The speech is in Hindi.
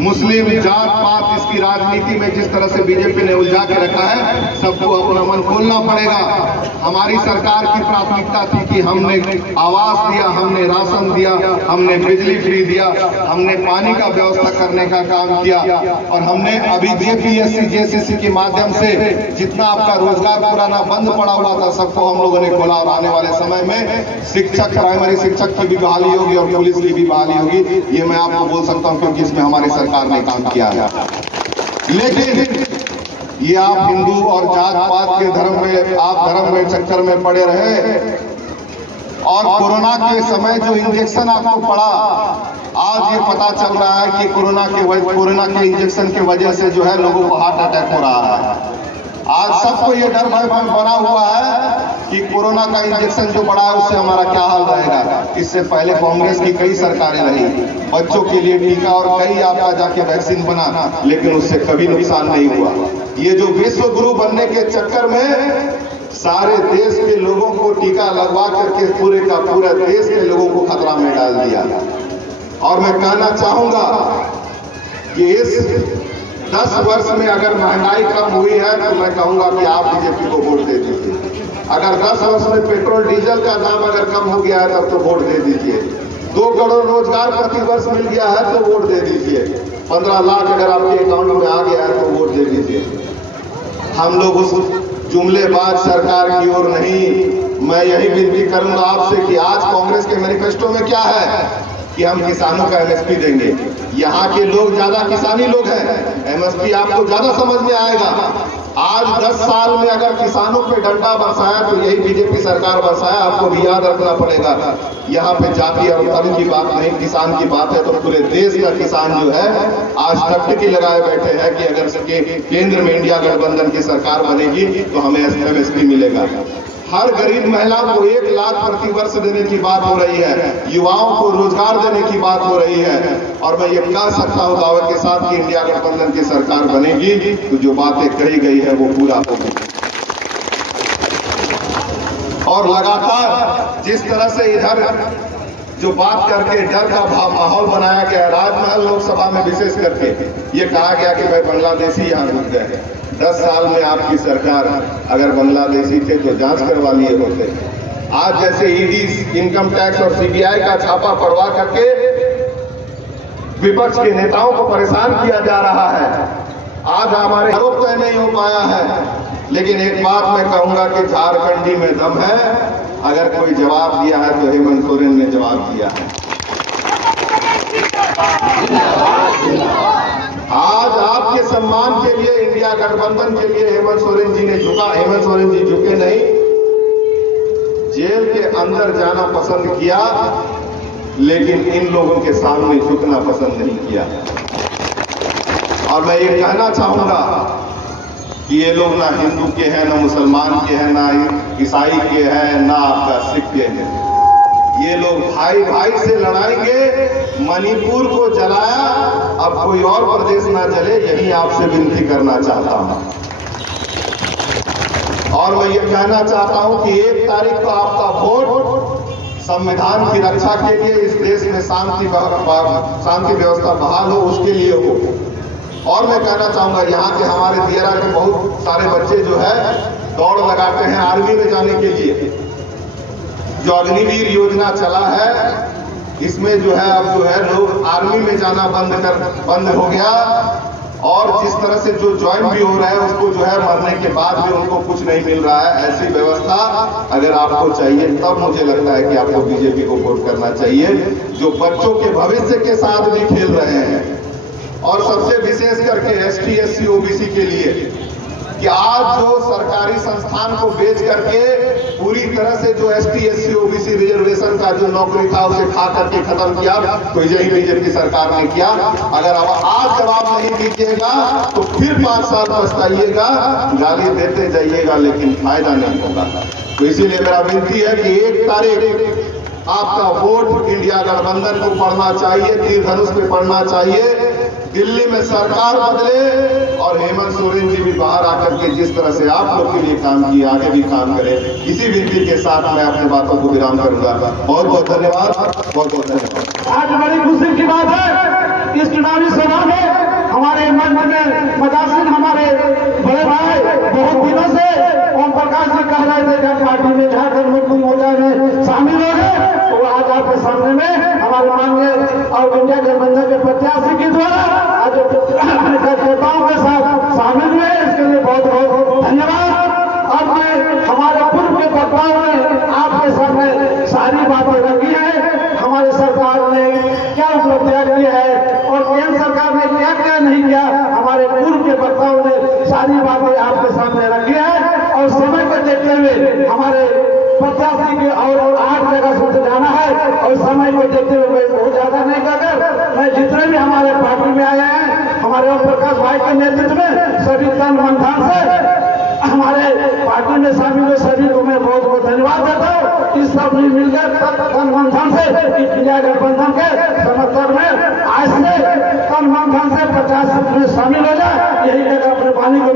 मुस्लिम, जात पात, इसकी राजनीति में जिस तरह से बीजेपी ने उलझा के रखा है, सबको अपना मन खोलना पड़ेगा। हमारी सरकार की प्राथमिकता थी कि हमने आवास दिया, हमने राशन दिया, हमने बिजली फ्री दिया, हमने पानी का व्यवस्था करने का काम किया, और हमने अभी जेपीएससी जेसीसी के माध्यम से जितना आपका रोजगार पुराना बंद पड़ा हुआ था, सबको हम लोगों ने खोला। और आने वाले समय में शिक्षक, प्राइमरी शिक्षक की भी बहाली होगी और पुलिस की भी बहाली होगी। ये मैं आपको बोल सकता हूं क्योंकि इसमें हमारी सरकार ने काम किया है। लेकिन ये आप हिंदू और जात पात के धर्म में चक्कर में पड़े रहे, और कोरोना के समय जो इंजेक्शन आपको पड़ा, आज ये पता चल रहा है कि कोरोना के इंजेक्शन की वजह से जो है लोगों को हार्ट अटैक हो रहा है। आज सबको ये डर भय बना हुआ है कि कोरोना का इंजेक्शन जो पड़ा है उससे हमारा क्या हाल रहेगा। इससे पहले कांग्रेस की कई सरकारें रही, बच्चों के लिए टीका और कई आपका जाके वैक्सीन बना, लेकिन उससे कभी नुकसान नहीं हुआ। ये जो विश्व गुरु बनने के चक्कर में सारे देश के लोगों को टीका लगवा करके पूरे का पूरा देश के लोगों को खतरा में डाल दिया। और मैं कहना चाहूंगा कि इस 10 वर्ष में अगर महंगाई कम हुई है तो मैं कहूंगा कि आप बीजेपी को वोट दे दीजिए। अगर 10 वर्ष में पेट्रोल डीजल का दाम अगर कम हो गया है तब तो वोट दे दीजिए। 2 करोड़ रोजगार प्रति वर्ष मिल गया है तो वोट दे दीजिए। 15 लाख अगर आपके अकाउंट में आ गया है तो वोट दे दीजिए। हम लोग उस जुमलेबाज सरकार की ओर नहीं। मैं यही विनती करूंगा आपसे कि आज कांग्रेस के मैनिफेस्टो में क्या है कि हम किसानों का एमएसपी देंगे। यहाँ के लोग ज्यादा किसानी लोग हैं, एमएसपी आपको ज्यादा समझ में आएगा। आज 10 साल में अगर किसानों पे डंडा बरसाया तो यही बीजेपी सरकार बरसाया। आपको भी याद रखना पड़ेगा, यहाँ पे जाति और धर्म की बात नहीं, किसान की बात है। तो पूरे देश का किसान जो है आज टकटकी लगाए बैठे हैं कि अगर केंद्र में इंडिया गठबंधन की सरकार बनेगी तो हमें एमएसपी मिलेगा। हर गरीब महिला को 1 लाख प्रति वर्ष देने की बात हो रही है, युवाओं को रोजगार देने की बात हो रही है। और मैं ये कह सकता हूं दावे के साथ कि इंडिया गठबंधन की सरकार बनेगी तो जो बातें कही गई है वो पूरा होगी। और लगातार जिस तरह से इधर जो बात करके डर का माहौल बनाया गया, राजमहल लोकसभा में विशेष करके ये कहा गया कि भाई बांग्लादेशी यहाँ घुस गए। 10 साल में आपकी सरकार अगर बांग्लादेशी थे तो जांच करवा लिए होते। आज जैसे ईडी, इनकम टैक्स और सीबीआई का छापा पड़वा करके विपक्ष के नेताओं को परेशान किया जा रहा है। आज हमारे आरोप तय नहीं हो पाया है, लेकिन एक बात मैं कहूंगा कि झारखंडी में दम है। अगर कोई जवाब दिया है तो हेमंत सोरेन ने जवाब दिया है। आज आपके सम्मान के लिए, इंडिया गठबंधन के लिए हेमंत सोरेन जी ने झुका। हेमंत सोरेन जी झुके नहीं, जेल के अंदर जाना पसंद किया, लेकिन इन लोगों के सामने झुकना पसंद नहीं किया। और मैं ये कहना चाहूंगा कि ये लोग ना हिंदू के हैं, ना मुसलमान के हैं, ना ईसाई के हैं, ना आपका सिख के हैं। ये लोग भाई भाई से लड़ाएंगे। मणिपुर को जलाया, अब कोई और प्रदेश ना जले, यही आपसे विनती करना चाहता हूं। और मैं ये कहना चाहता हूं कि 1 तारीख को आपका वोट संविधान की रक्षा के लिए, इस देश में शांति व्यवस्था बहाल हो, उसके लिए हो। और मैं कहना चाहूंगा यहाँ के हमारे दियरा के बहुत सारे बच्चे जो है दौड़ लगाते हैं आर्मी में जाने के लिए। जो अग्निवीर योजना चला है, इसमें जो है अब जो है लोग आर्मी में जाना बंद हो गया। और जिस तरह से जो ज्वाइन भी हो रहा है उसको जो है मरने के बाद भी उनको कुछ नहीं मिल रहा है। ऐसी व्यवस्था अगर आपको चाहिए तब मुझे लगता है कि आपको बीजेपी को वोट करना चाहिए, जो बच्चों के भविष्य के साथ भी खेल रहे हैं। और सबसे विशेष करके एसटी, एससी, ओबीसी के लिए कि आज जो सरकारी संस्थान को बेच करके पूरी तरह से जो एसटी, एससी, ओबीसी रिजर्वेशन का जो नौकरी था उसे खा करके खत्म किया, तो यही बीजेपी सरकार ने किया। अगर अब आज जवाब नहीं दीजिएगा तो फिर 5 साल पछताइएगा, गाली देते जाइएगा, लेकिन फायदा नहीं होगा। तो इसीलिए मेरा विनती है कि 1 तारीख आपका वोट इंडिया गठबंधन को पड़ना चाहिए, तीर धनुष पे पड़ना चाहिए। दिल्ली में सरकार बदले और हेमंत सोरेन जी भी बाहर आकर के जिस तरह से आप लोग के लिए काम किए आगे भी काम करें। इसी विनती के साथ मैं अपने बातों को विराम करूंगा। बहुत बहुत धन्यवाद, बहुत बहुत धन्यवाद। आज बड़ी खुशी की बात है इस चुनावी सभा में हमारे मंच में मदासिन हमारे बड़े भाई बहुत दिनों से ओम प्रकाश जी कह रहे थे कि पार्टी में झारखंड मुक्ति मोर्चा में शामिल हो गए, तो आज आपके सामने में हमारे माननीय और इंडिया गठबंधन के प्रत्याशी के द्वारा आज कार्यकर्ताओं के साथ शामिल हुए, इसके लिए बहुत बहुत धन्यवाद। और मैं हमारे पूर्व के वक्ताओं ने आपके सामने सारी बातें रखी है, हमारे सरकार ने क्या उपलब्धियां की है और केंद्र सरकार ने क्या क्या नहीं किया, हमारे पूर्व के वक्ताओं ने सारी बातें आपके सामने रखी है। और समय को देखते हुए हमारे प्रत्याशी के और 8 जगह से जाना है और समय को देखते हुए मैं बहुत ज्यादा नहीं कहकर मैं जितने भी हमारे पार्टी में आए हैं हमारे ओम प्रकाश भाई के नेतृत्व में सभी तन मन धन से हमारे पार्टी में शामिल हुए सभी को मैं बहुत बहुत धन्यवाद देता हूँ। इस सब मिलकर तन मन धन से इंडिया गठबंधन के समर्थन में आज से तन मन धन से 50 में शामिल हो जाए, यही एक अपने वाणी को